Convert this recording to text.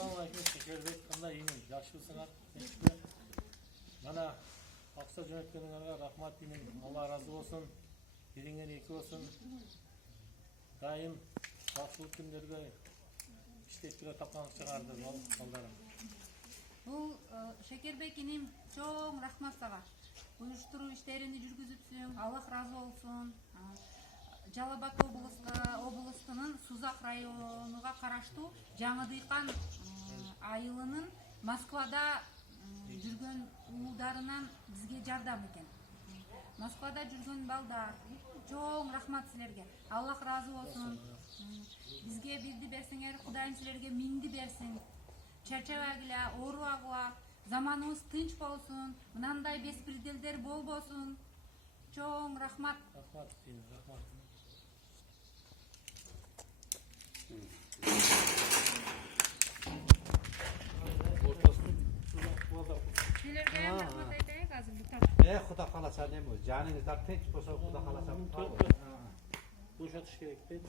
Assalamualaikum Şekerbek. Kanda iyiyim. Yaşlısınlar. Bana aksa yönetmenlerine rahmat diyeyim. Allah razı olsun. Birinden iki olsun. Daim başlık günlerde işlep bile taplanıp çıkardı. Baldarım. Бул Шекербек иним чоң рахмат сага. Уюштуруу иштерини жүргүзүпсүң. Аллах разы болсун. Жалал Абад облустунун Сузак районуга караштуу Жаңы Дыйкан айылынын Москвада жүргөн уулдарынан бизге жардам экен. Москвада жүргөн балдар, чоң рахмат силерге. Аллах разы болсун. Бизге бирди берсеңер, Кудайым силерге миңди берсин. Чарчабагыла, оорубагыла, заманыбыз тынч болсун, мынандай беспределдер болбосун. Чоң рахмат. Rahmat diyeyim. Rahmat. Силерге рахмат айтайык азыр бутак. Xudo xolasa nima? Joningiz tinch bo'lsa, Xudo xolasa. Boşatış gerek değil.